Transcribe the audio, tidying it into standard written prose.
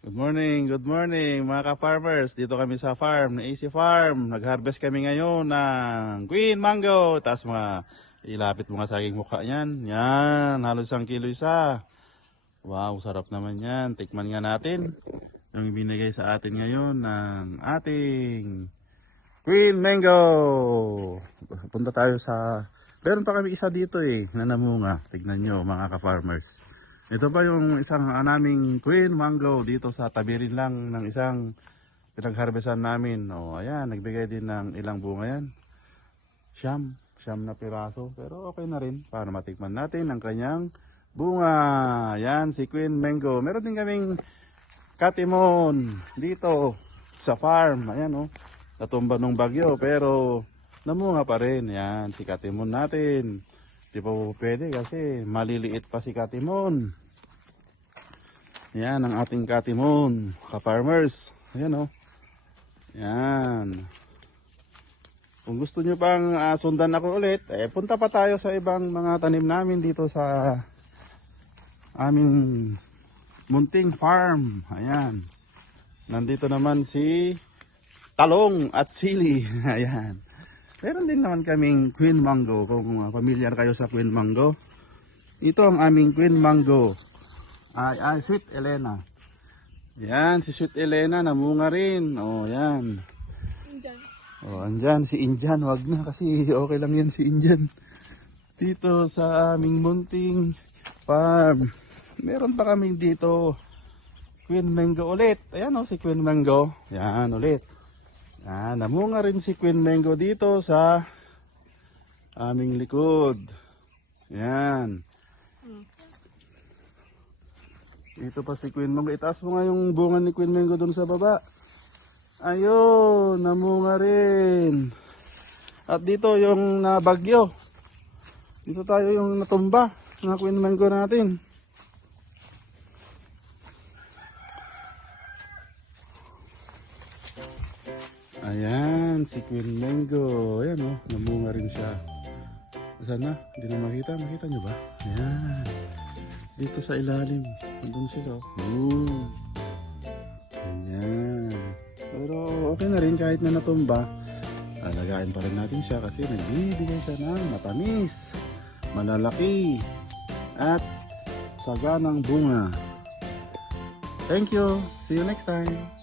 Good morning mga ka-farmers. Dito kami sa farm na AC Farm. Nag-harvest kami ngayon ng Queen Mango. Tapos mga ilapit mo nga sa aking mukha yan. Yan, halos 1 kilo isa. Wow, sarap naman yan. Tikman nga natin yung ibinigay sa atin ngayon ng ating Queen Mango. Punta tayo sa... Meron pa kami isa dito na namunga. Tignan nyo mga ka-farmers. Ito pa yung isang naming Queen Mango dito sa tabi rin lang ng isang pinag-harvestan namin. O ayan, nagbigay din ng ilang bunga yan. Siyam na piraso. Pero okay na rin para matikman natin ang kanyang bunga. Yan si Queen Mango. Meron din kaming katimon dito sa farm. Ayan natumba nung bagyo pero namunga pa rin. Yan si katimon natin. Di pa pwede kasi maliliit pa si katimon. Yan ang ating katimon, ka-farmers. Ayan Yan. Kung gusto nyo pang sundan ako ulit, punta pa tayo sa ibang mga tanim namin dito sa aming munting farm. Ayan. Nandito naman si talong at sili. Ayan. Meron din naman kaming Queen Mango. Kung familiar kayo sa Queen Mango. Ito ang aming Queen Mango. Ay, Sweet Elena. Yan, si Sweet Elena namunga rin. Yan. Andyan si Injan. Wag na kasi okay lang yan si Injan. Dito sa aming munting farm. Meron pa kami dito Queen Mango ulit. Ayan si Queen Mango. Yan ulit. Namunga rin si Queen Mango dito sa aming likod. Yan. Ito pa si Queen Mango. Itaas mo nga yung bunga ni Queen Mango dun sa baba. Ayun, namunga rin. At dito yung nabagyo. Dito tayo yung natumba ng Queen Mango natin. Ayan, si Queen Mango. Ayan namunga rin siya. Saan na? Hindi na makita. Makita nyo ba? Ayan. Dito sa ilalim. Nandun sila. Ayan. Pero okay na rin kahit na natumba. Alagain pa rin natin siya kasi nagbibigay siya ng matamis, malalaki, at saganang bunga. Thank you. See you next time.